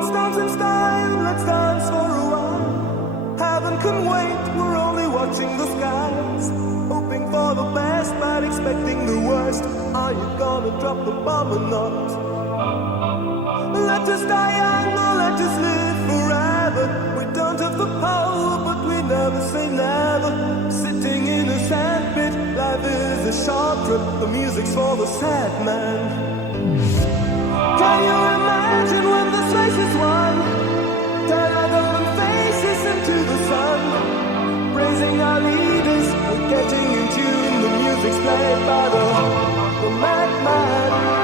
let's dance in style, let's dance for a while. Heaven can wait, we're only watching the skies. Hoping for the best, but expecting the worst. Are you gonna drop the bomb or not? Let us die young or let us live forever. We don't have the power, but we never say never. Sitting in a sandpit, life is a short trip. The music's for the sad man. Can you imagine when this race is won? Turn our golden faces into the sun. Praising our leaders, we're getting in tune. The music's played by the madman.